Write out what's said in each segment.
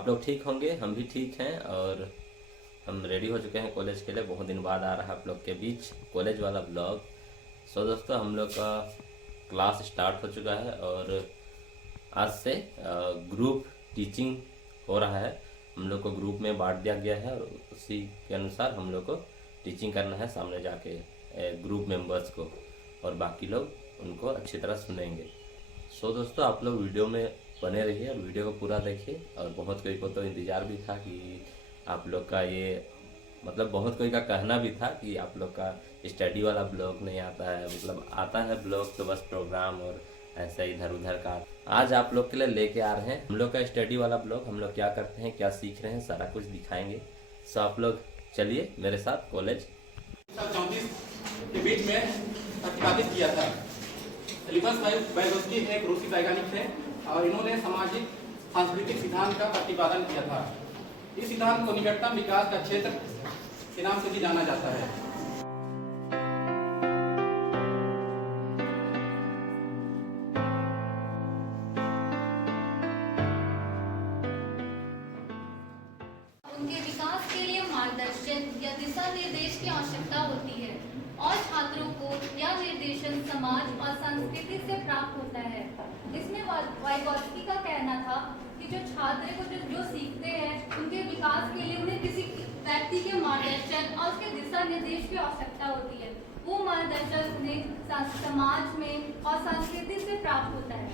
आप लोग ठीक होंगे, हम भी ठीक हैं और हम रेडी हो चुके हैं कॉलेज के लिए। बहुत दिन बाद आ रहा है आप लोग के बीच कॉलेज वाला ब्लॉग। सो दोस्तों, हम लोग का क्लास स्टार्ट हो चुका है और आज से ग्रुप टीचिंग हो रहा है। हम लोग को ग्रुप में बांट दिया गया है और उसी के अनुसार हम लोग को टीचिंग करना है सामने जाके ग्रुप मेंबर्स को, और बाकी लोग उनको अच्छी तरह सुनेंगे। सो दोस्तों, आप लोग वीडियो में बने रहिए और वीडियो को पूरा देखिए। और बहुत कोई को तो इंतज़ार भी था कि आप लोग का ये मतलब बहुत कोई का कहना भी था कि आप लोग का स्टडी वाला ब्लॉग नहीं आता है, मतलब आता है ब्लॉग तो बस प्रोग्राम और ऐसा इधर उधर का। आज आप लोग के लिए लेके आ रहे हैं हम लोग का स्टडी वाला ब्लॉग। हम लोग क्या करते हैं, क्या सीख रहे हैं, सारा कुछ दिखाएंगे। सो आप लोग चलिए मेरे साथ कॉलेज। 34 के बीच में प्रतिपादित किया था। लिबस वाइगोत्स्की एक रूसी वैज्ञानिक थे और इन्होंने सामाजिक सांस्कृतिक सिद्धांत का प्रतिपादन किया था। इस सिद्धांत को निकटतम विकास का क्षेत्र के नाम से भी जाना जाता है। उनके विकास के लिए मार्गदर्शन या दिशा निर्देश की आवश्यकता होती है और छात्रों को यह निर्देशन समाज और संस्कृति से प्राप्त होता है। इसमें वाइगोत्स्की का कहना था कि जो छात्र को जो सीखते हैं उनके विकास के लिए उन्हें किसी व्यक्ति के मार्गदर्शन और उसके दिशा निर्देश की आवश्यकता होती है। वो मार्गदर्शन उन्हें समाज में और संस्कृति से प्राप्त होता है।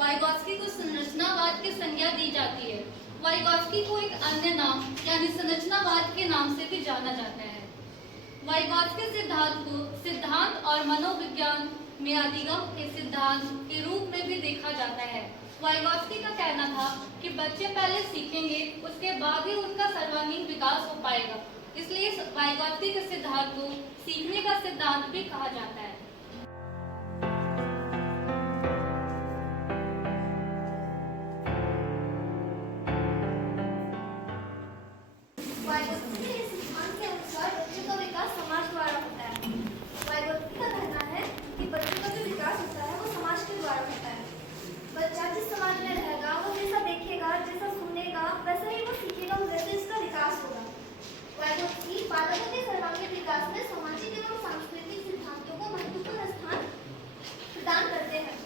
वाइगोत्स्की को संरचनावाद की संज्ञा दी जाती है। वाइगोत्स्की को एक अन्य नाम यानी संरचनावाद के नाम से भी जाना जाता है। वाइगोत्स्की सिद्धांत को सिद्धांत और मनोविज्ञान में अधिगम के सिद्धांत के रूप में भी देखा जाता है। वाइगोत्स्की का कहना था कि बच्चे पहले सीखेंगे, उसके बाद ही उनका सर्वांगीण विकास हो पाएगा। इसलिए वाइगोत्स्की के सिद्धांत को सीखने का सिद्धांत भी कहा जाता है। वाइगोत्स्की के सिद्धांत के अनुसार बच्चे का विकास समाज द्वारा होता है। वाइगोत्स्की का कहना है कि बच्चे का जो विकास होता है वो समाज के द्वारा होता है। बच्चा जिस समाज में रहेगा, वो जैसा देखेगा, जैसा सुनेगा, वैसा ही वो सीखेगा, वैसे इसका विकास होगा। वाइगोत्स्की बालकों के सर्वांगीण विकास में सामाजिक एवं सांस्कृतिक सिद्धांतों को महत्वपूर्ण स्थान प्रदान करते हैं।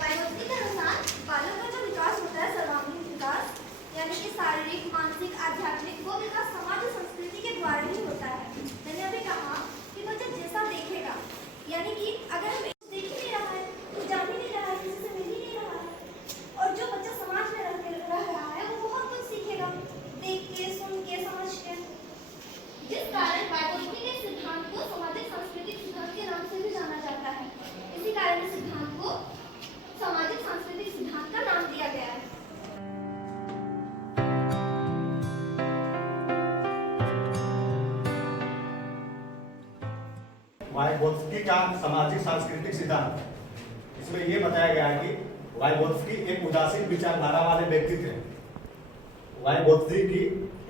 वाइगोत्स्की के अनुसार बालक का जो विकास होता है, सर्वांगीण विकास यानी कि शारीरिक, मानसिक, आध्यात्मिक, वो विकास समाज और संस्कृति के द्वारा ही होता है। मैंने अभी कहा कि बच्चा जैसा देखेगा, यानी कि अगर हमें देख ही नहीं रहा है, तो जान ही नहीं रहा है, किसी से मिल ही नहीं रहा है, और जो बच्चा समाज में रह रहा है वो बहुत कुछ सीखेगा, देख के, सुन के, समझ के। जिस कारण वाइगोत्स्की के सिद्धांत को सामाजिक सांस्कृतिक सिद्धांत के नाम से भी जाना जाता है। इसी कारण इस सिद्धांत को सामाजिक सांस्कृतिक सिद्धांत का नाम दिया गया है। वाइगोत्स्की का सामाजिक सांस्कृतिक सिद्धांत, इसमें यह बताया गया है कि वाइगोत्स्की एक उदासीन विचारधारा वाले व्यक्ति थे। वाइगोत्स्की की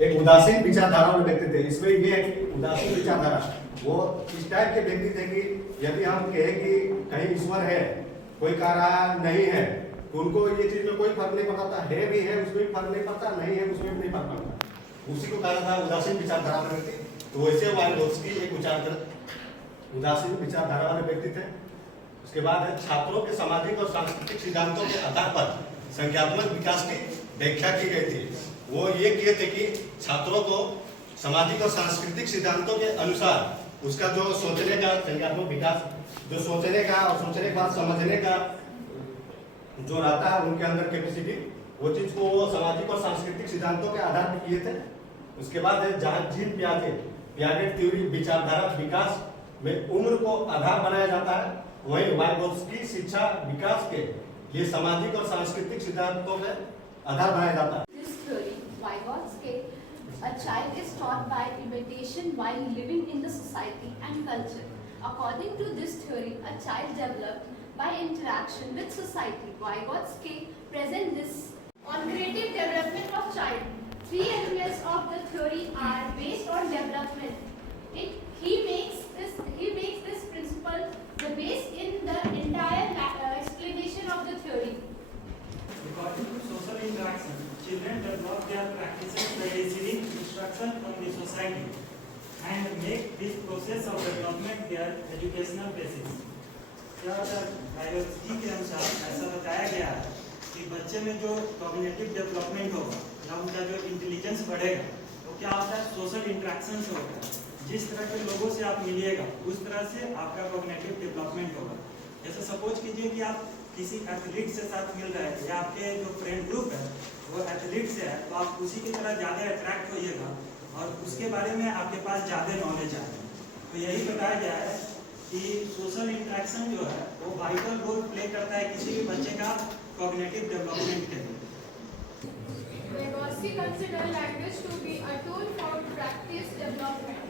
एक उदासीन विचारधारा वाले व्यक्ति थे। इसमें यह है कि उदासीन विचारधारा वो इस टाइप के व्यक्ति थे कि यदि हम कहें कि कहीं ईश्वर है, कोई कह रहा नहीं है, तो उनको ये चीज में कोई फर्क नहीं पड़ता। है भी है उसमें भी फर्क नहीं पड़ता, नहीं है उसमें भी नहीं फर्क पड़ता। उसी को कहा था उदासीन विचारधारा वाले व्यक्ति। तो वैसे वाइगोत्स्की एक उदासीन विचारधारा वाले व्यक्ति थे। उसके बाद है छात्रों के सामाजिक और सांस्कृतिक सिद्धांतों के आधार पर संज्ञात्मक विकास की व्याख्या की गई थी। वो ये किए थे कि छात्रों को सामाजिक और सांस्कृतिक सिद्धांतों के अनुसार उसका जो सोचने का संज्ञात्मक विकास, जो सोचने का और सोचने के बाद समझने का जो रहता है उनके अंदर कैपेसिटी, वो चीज को वो सामाजिक और सांस्कृतिक सिद्धांतों के आधार पर किए थे। उसके बाद है जीन पियागेट थ्योरी विचारधारा विकास में उम्र को आधार बनाया जाता है। वहीं वाइगोत्स्की शिक्षा विकास के लिए सामाजिक और सांस्कृतिक सिद्धांतों में आधार बनाया जाता है। This theory, Vygotsky, a child is taught by imitation while living in the society and culture. According to this theory, a child developed by interaction with society. Vygotsky presents this on creative development of child. Three elements of the theory are based on development. He makes this principle the base in the entire explanation of the theory. According to social interaction, children person from the society and make this process of development their educational basis. क्या होता है, biology के अनुसार ऐसा बताया गया है कि बच्चे में जो कॉग्निटिव डेवलपमेंट होगा या उनका जो इंटेलिजेंस बढ़ेगा तो क्या होता है, सोशल इंट्रैक्शन से होगा। जिस तरह के लोगों से आप मिलिएगा उस तरह से आपका कॉग्निटिव डेवलपमेंट होगा। जैसे सपोज कीजिए कि आप किसी एथलीट से साथ मिल रहे हैं या आपके जो फ्रेंड ग्रुप है वो एथलीट से है, तो आप उसी की तरह ज़्यादा अट्रैक्ट होइएगा और उसके बारे में आपके पास ज़्यादा नॉलेज आएगा। तो यही बताया गया है कि सोशल इंट्रैक्शन जो है वो वाइटल रोल प्ले करता है किसी भी बच्चे का कॉग्निटिव डेवलपमेंट के लिए। Vygotsky considers language to be a tool for practice development.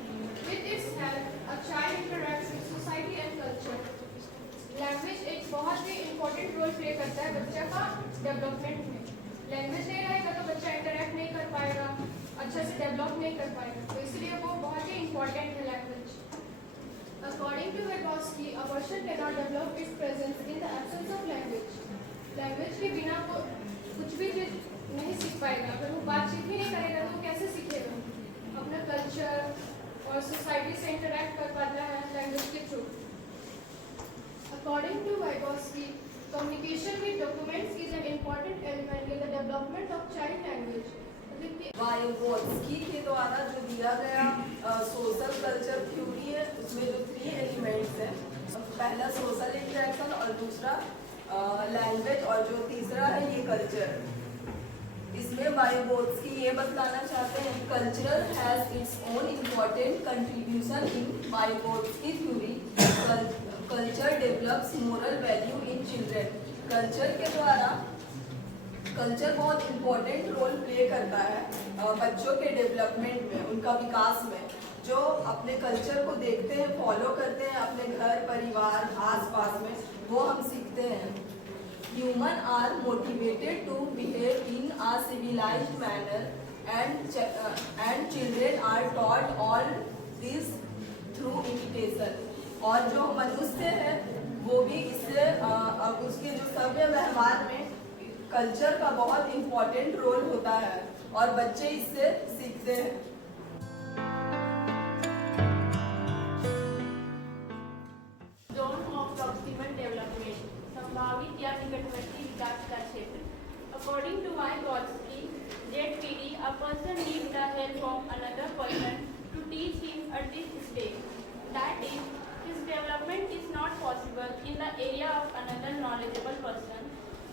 With its help, a child interacts with society and culture. Language एक बहुत ही इम्पोर्टेंट रोल प्ले करता है बच्चा का डेवलपमेंट में। लैंग्वेज नहीं रहेगा तो बच्चा इंटरेक्ट नहीं कर पाएगा, अच्छे से डेवलप नहीं कर पाएगा, तो इसलिए वो बहुत ही इम्पोर्टेंट है language. According to Vygotsky, a person cannot develop its presence in the absence of language. Language के बिना वो कुछ भी चीज नहीं सीख पाएगा। अगर वो बातचीत ही नहीं करेगा तो कैसे सीखेगा? अपना कल्चर और सोसाइटी से इंटरेक्ट कर पाता है लैंग्वेज के through. According to Vygotsky, communication with documents is an important element in the development of child language. Vygotsky के द्वारा जो दिया गया सोशल कल्चर थ्योरी है उसमें जो 3 एलिमेंट्स हैं, पहला सोशल इंटरेक्शन और दूसरा लैंग्वेज और जो तीसरा है ये कल्चर। इसमें वाइगोत्स्की ये बताना चाहते हैं cultural has its own important contribution in Vygotsky theory. Culture develops moral value in children. Culture बहुत इम्पोर्टेंट रोल प्ले करता है बच्चों के डेवलपमेंट में, उनका विकास में। जो अपने कल्चर को देखते हैं, फॉलो करते हैं अपने घर परिवार आसपास में, वो हम सीखते हैं। Human are motivated to behave in a civilized manner and children are taught all this through imitation. और जो मनुष्य है वो भी इससे उसके जो सभ्य व्यवहार में कल्चर का बहुत इम्पोर्टेंट रोल होता है और बच्चे इससे सीखते हैं। जोन ऑफ प्रॉक्सिमल डेवलपमेंट, संभावित या निकटवर्ती विकास का क्षेत्र। According to Vygotsky, ZPD, a person needs the help of another person to teach him at this stage. That is, his development is not possible in the area of another knowledgeable person.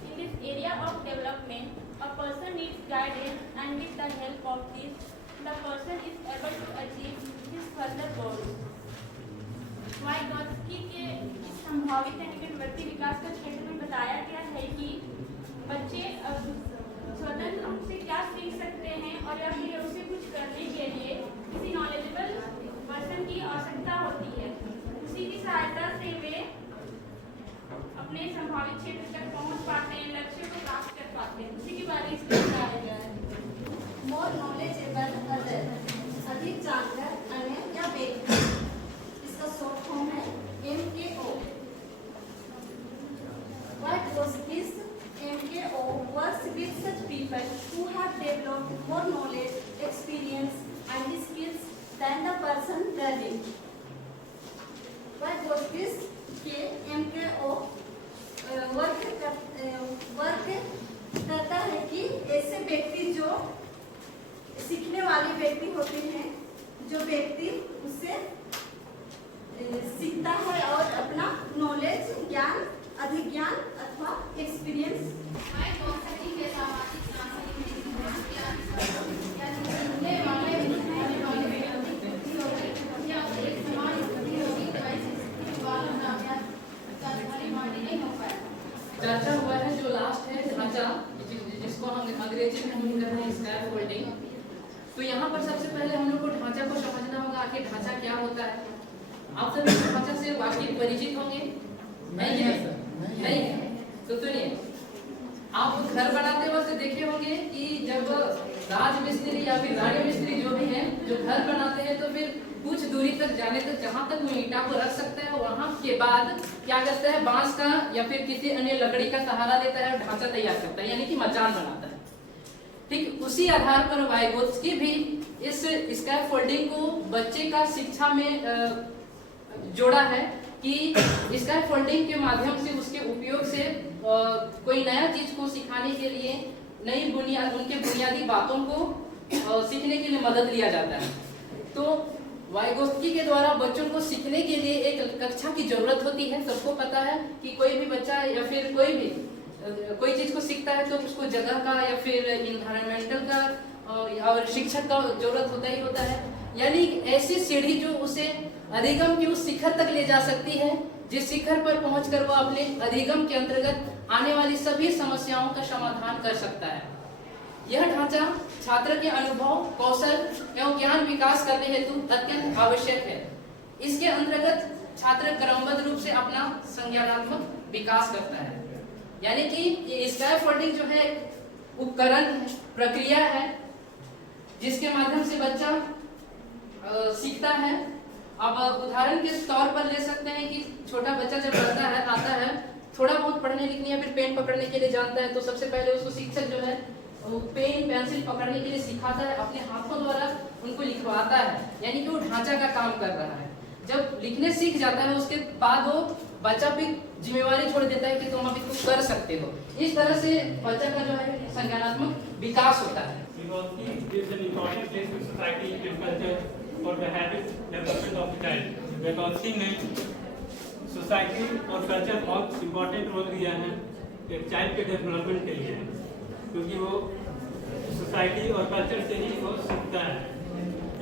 In this area of development, a person needs guidance, and with the help of this, the person is able to achieve his further goals. Vygotsky के संभावित या निकटवर्ती विकास का क्षेत्र में बताया गया है कि बच्चे स्वतंत्र रूप से क्या सीख सकते हैं और या फिर उसे कुछ करने के लिए किसी नॉलेजेबल पर्सन की आवश्यकता होती है। उसी की सहायता से वे अपने संभावित क्षेत्र तक पहुंच पाते हैं, लक्ष्य को प्राप्त कर पाते हैं। उसी के बारे में इसमें बताया गया है। मोर नॉलेजेबल अदर, अधिक जानकर अन्य या व्यक्ति, इसका शॉर्ट फॉर्म है MKO। Vygotsky's MKO works with such people who have developed more knowledge, experience and skills than the person learning. Vygotsky's के MKO वर्क करता है कि ऐसे व्यक्ति जो सीखने वाले व्यक्ति होते हैं, जो व्यक्ति उससे सीखता है और अपना नॉलेज ज्ञान अधिक ज्ञान अथवा एक्सपीरियंस के सामाजिक चर्चा हुआ है जो लास्ट है ढांचा, जिसको हम अंग्रेजी में हम कहते हैं स्कैफ फोल्डिंग। तो यहाँ पर सबसे पहले हम लोग को ढांचा को समझना होगा कि ढांचा क्या होता है। आप सभी ढांचा से वाकई परिचित होंगे, नहीं? तो सुनिए, आप घर बनाते वक्त देखे होंगे कि जब राज मिस्त्री या फिर रानी मिस्त्री जो भी हैं, जो घर बनाते हैं तो फिर कुछ दूरी तक जाने तक जहाँ तक वो ईंटा को रख सकता है, वहाँ के बाद क्या करता है, बांस का या फिर किसी अन्य लकड़ी का सहारा लेता है और ढांचा तैयार करता है, यानी कि मचान बनाता है। ठीक उसी आधार पर वाइगोत्स्की भी इस स्कैफोल्डिंग को बच्चे का शिक्षा में जोड़ा है कि स्कैफोल्डिंग के माध्यम से उसके उपयोग से कोई नया चीज को सिखाने के लिए नई उनके बुनियादी बातों को सीखने के लिए मदद लिया जाता है। तो वाइगोत्स्की के द्वारा बच्चों को सीखने के लिए एक कक्षा की जरूरत होती है। सबको पता है कि कोई भी बच्चा या फिर कोई चीज को सीखता है तो उसको जगह का या फिर इन्वायरमेंटल का और शिक्षक का जरूरत होता ही होता है, यानी ऐसी सीढ़ी जो उसे अधिगम के उस शिखर तक ले जा सकती है, जिस शिखर पर पहुंचकर वह अपने अधिगम के अंतर्गत आने वाली सभी समस्याओं का समाधान कर सकता है। यह ढांचा छात्र के अनुभव, कौशल एवं ज्ञान विकास करने हेतु अत्यंत आवश्यक है। इसके अंतर्गत छात्र क्रमबद्ध रूप से अपना संज्ञानात्मक विकास करता है, यानी कि स्कैफोल्डिंग जो है उपकरण प्रक्रिया है जिसके माध्यम से बच्चा सीखता है। अब उदाहरण के तौर पर ले सकते हैं कि छोटा बच्चा जब आता है थोड़ा बहुत पढ़ने लिखने या फिर पेन पकड़ने के लिए जानता है, तो सबसे पहले उसको शिक्षक जो है पेन पेंसिल पकड़ने के लिए सिखाता है, अपने हाथों द्वारा उनको लिखवाता है, यानी कि वो ढांचा का काम कर रहा है। जब लिखने सीख जाता है उसके बाद वो बच्चा भी जिम्मेवारी छोड़ देता है कि तुम अभी कुछ कर सकते हो। इस तरह से बच्चा का जो है संज्ञानात्मक विकास होता है। for the habit development of the child. Vygotsky ने सोसाइटी और कल्चर बहुत इम्पोर्टेंट रोल दिया है एक चाइल्ड के डेवलपमेंट के लिए, क्योंकि वो सोसाइटी और कल्चर से ही वो सीखता है।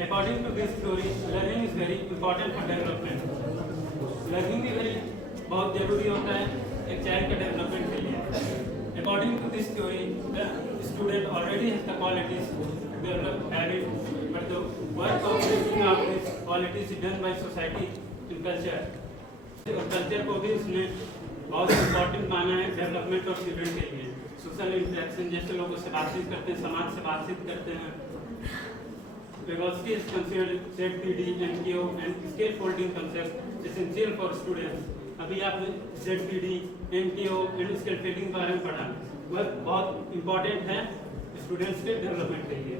According to this theory learning is very important for development. Learning भी बहुत जरूरी होता है एक चाइल्ड के डेवलपमेंट के लिए। According to this theory the student already has the qualities to develop habit, but the work of bringing out these qualities is done by society and culture. और कल्चर को भी इसने बहुत इम्पोर्टेंट माना है डेवलपमेंट ऑफ चिल्ड्रन के लिए। Social interaction, जैसे लोगों से बातचीत करते हैं, समाज से बातचीत करते हैं। Vygotsky is considered ZPD, NPO and scaffolding concept essential for students. अभी आपने ZPD, NPO and scaffolding के बारे में पढ़ा, वह बहुत इम्पोर्टेंट है स्टूडेंट्स के डेवलपमेंट के लिए।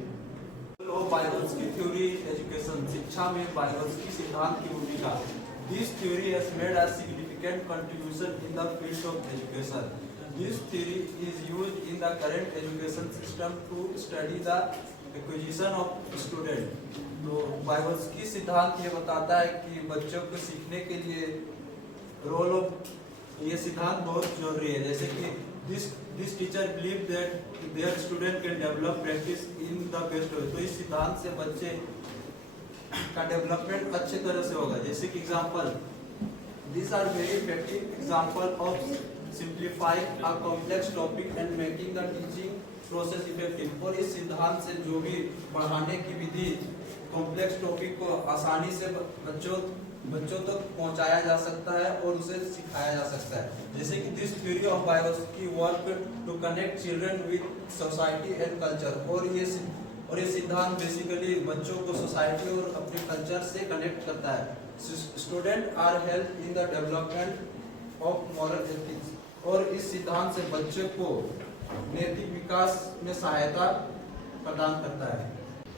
वाइगोत्स्की थ्योरी एजुकेशन, शिक्षा में वाइगोत्स्की सिद्धांत की भूमिका। This theory has made a significant contribution in the field of education. This theory is used in the current education system to study the acquisition of student. तो Vygotsky सिद्धांत ये बताता है कि बच्चों को सीखने के लिए रोल ऑफ ये सिद्धांत बहुत जरूरी है। जैसे कि this teacher believe that their student can develop practice in the best way। तो इस सिद्धांत से बच्चे का डेवलपमेंट अच्छे तरह से होगा। जैसे कि example, these are very effective example of simplifying a complex topic and making the teaching process effective। और इस सिद्धांत से जो भी पढ़ाने की विधि कॉम्प्लेक्स टॉपिक को आसानी से बच्चों तक पहुंचाया जा सकता है और उसे सिखाया जा सकता है। जैसे कि this theory of Vygotsky work to connect children with society and culture. और ये सिद्धांत बेसिकली बच्चों को सोसाइटी और अपने कल्चर से कनेक्ट करता है। Student are help in the development of moral ethics. और इस सिद्धांत से बच्चे को नैतिक विकास में सहायता प्रदान करता है।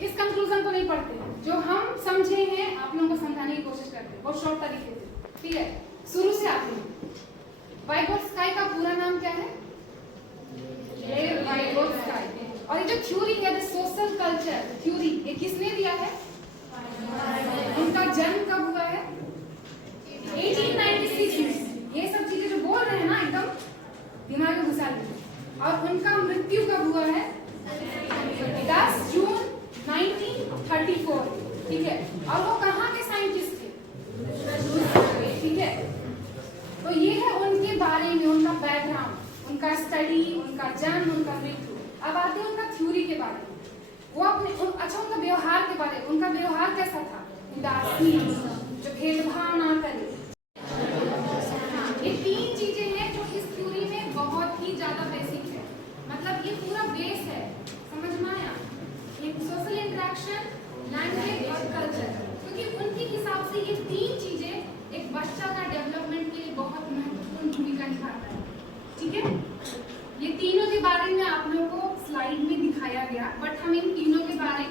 इस कंक्लूजन को नहीं पढ़ते, जो हम समझे हैं आप लोगों को समझाने की कोशिश करते हैं बहुत शॉर्ट तरीके से, ठीक है। शुरू से आते हैं। वाइगोत्स्की का पूरा नाम क्या है? वाइगोत्स्की। और ये जो थ्योरी है द सोशल कल्चर थ्योरी, ये किसने दिया है? उनका जन्म कब हुआ है? 1896 में। ये सब चीजें जो बोल रहे हैं ना एकदम दिमाग में घुसा लीजिए। और उनका मृत्यु कब हुआ है? 10 जून 1934, ठीक है। और वो कहाँ के साइंटिस्ट थे? ठीक है। तो ये है उनके बारे में, उनका बैकग्राउंड, उनका स्टडी, उनका जन्म, उनका मृत्यु। अब आते हैं उनका थ्योरी के बारे में। वो अपने अच्छा उनका व्यवहार के बारे में, उनका व्यवहार कैसा था? उदासी, जो भेदभाव ना करे। ये 3 चीजें हैं जो इस थ्योरी में बहुत ही ज्यादा बेसिक है, मतलब ये पूरा बेस है। समझ में आया? सोशल इंटरेक्शन, लैंग्वेज और कल्चर, क्योंकि उनके हिसाब से ये 3 चीजें एक बच्चा का डेवलपमेंट के लिए बहुत महत्वपूर्ण भूमिका निभाता है, ठीक है। ये तीनों के बारे में आप लोगों को स्लाइड में दिखाया गया, बट हम इन तीनों के बारे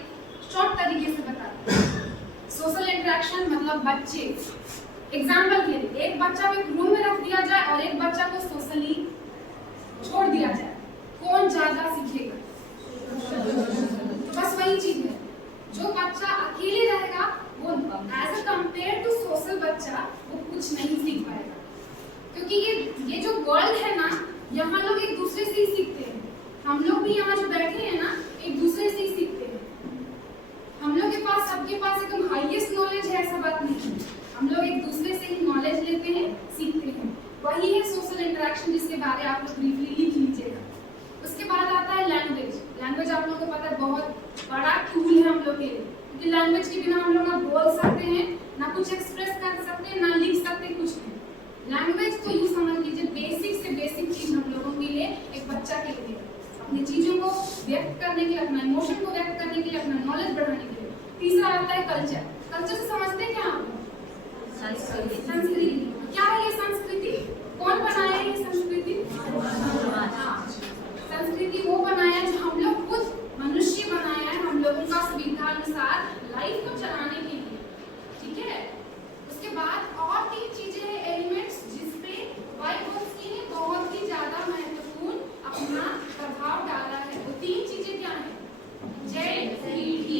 शॉर्ट तरीके मतलब बच्चे, एग्जाम्पल के लिए एक बच्चा को एक रूम में रख दिया जाए और एक बच्चा को सोशली छोड़ दिया जाए, कौन ज्यादा सीखेगा? तो बस वही चीज है, जो बच्चा अकेले रहेगा वो as a compare to social बच्चा वो कुछ नहीं सीख पाएगा, क्योंकि ये जो वर्ल्ड है ना, यहाँ लोग एक दूसरे से ही सीखते हैं। हम लोग भी यहाँ जो बैठे हैं ना, एक दूसरे से ही सीखते हैं। हम लोग के पास, सबके पास एकदम हाईएस्ट नॉलेज है ऐसा बात नहीं है, हम लोग एक दूसरे से ही नॉलेज लेते हैं, सीखते हैं। वही है सोशल इंटरेक्शन, जिसके बारे में आप लोग ब्रीफली लिख लीजिएगा। उसके बाद आता है लैंग्वेज। लैंग्वेज आप लोगों को पता है बहुत बड़ा टूल है हम लोग के लिए, क्योंकि लैंग्वेज के बिना हम लोग ना बोल सकते हैं, ना कुछ एक्सप्रेस कर सकते हैं, ना लिख सकते हैं, कुछ नहीं। लैंग्वेज तो यूँ समझ लीजिए बेसिक से बेसिक चीज हम लोगों के लिए, एक बच्चा के लिए, अपनी चीजों को व्यक्त करने के लिए, अपना इमोशन को व्यक्त करने के लिए, अपना नॉलेज बढ़ाने के लिए। तीसरा आता है कल्चर। कल्चर से समझते हैं क्या आप? संस्कृति। क्या है ये संस्कृति? कौन बनाया ये संस्कृति? संस्कृति वो बनाया जो हम लोग खुद मनुष्य बनाया है, हम लोगों का सुविधा अनुसार लाइफ को चलाने के लिए, ठीक है। उसके बाद और 3 चीजें हैं, एलिमेंट्स, जिसपे वाइगोत्स्की ने बहुत ही ज्यादा महत्वपूर्ण अपना प्रभाव डाला है। वो 3 चीजें क्या है? ZPD,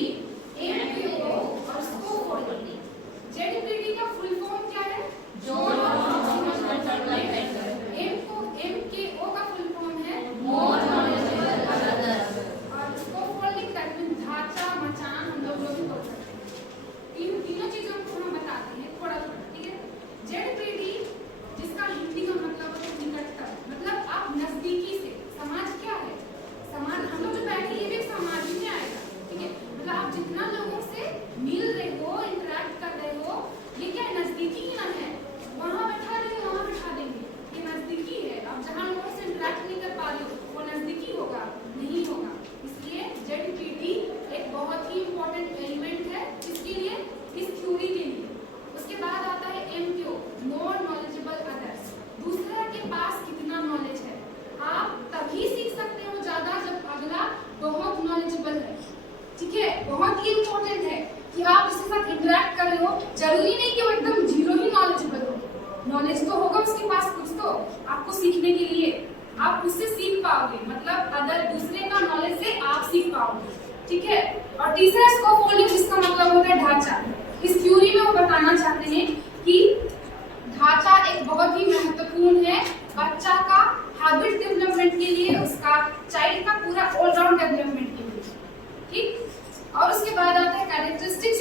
MKO और स्कोपोलॉजी। ZPD का फुल फॉर्म क्या है? MKO का फुल फॉर्म है मोर नॉलेजेबल अदर्स, और स्कोपोलॉजी का ढांचा, मचान हम लोग भी बोल सकते हैं। तीनों चीजों को हम बताते हैं थोड़ा थोड़ा, ठीक है। ZPD जिसका हिंदी का मतलब है निकटता, मतलब आप नजदीकी से, समाज क्या है? समाज हम लोग जो बैठे ये भी एक समाज ही में आएगा, ठीक है। मतलब आप जितना लोगों से मिल रहे हो, इंटरेक्ट कर रहे हो, ये क्या नजदीकी ही ना है। वहाँ बैठा देंगे, वहाँ बैठा देंगे, ये नजदीकी है। आप जहाँ लोगों से इंटरेक्ट नहीं कर पा रहे हो वो नजदीकी होगा? नहीं होगा। इसलिए ZPD एक बहुत ही इम्पोर्टेंट एलिमेंट है इसके लिए, इस थ्योरी के लिए। उसके बाद आता है MKO, मोर नॉलेजेबल अदर्स। दूसरे के पास कितना नॉलेज है। आप तभी सीख सकते हो ज्यादा जब अगला बहुत नॉलेजेबल है, ठीक है। बहुत ही इम्पोर्टेंट है कि आप उसके साथ इंटरेक्ट कर रहे हो, जरूरी नहीं कि वो एकदम जीरो ही नॉलेजेबल हो। नॉलेज तो होगा उसके पास कुछ तो आपको सीखने के लिए, आप उससे सीख पाओगे, मतलब अदर दूसरे का नॉलेज से आप सीख पाओगे, ठीक है। और तीसरा स्कोपोलॉजी, जिसका मतलब होता है ढांचा। इस थ्योरी में वो बताना चाहते हैं कि ढांचा एक बहुत ही महत्वपूर्ण है बच्चा का हैबिट डेवलपमेंट के लिए, उसका चाइल्ड का पूरा ऑलराउंड डेवलपमेंट के लिए, ठीक। और उसके बाद आता है कैरेक्टरिस्टिक्स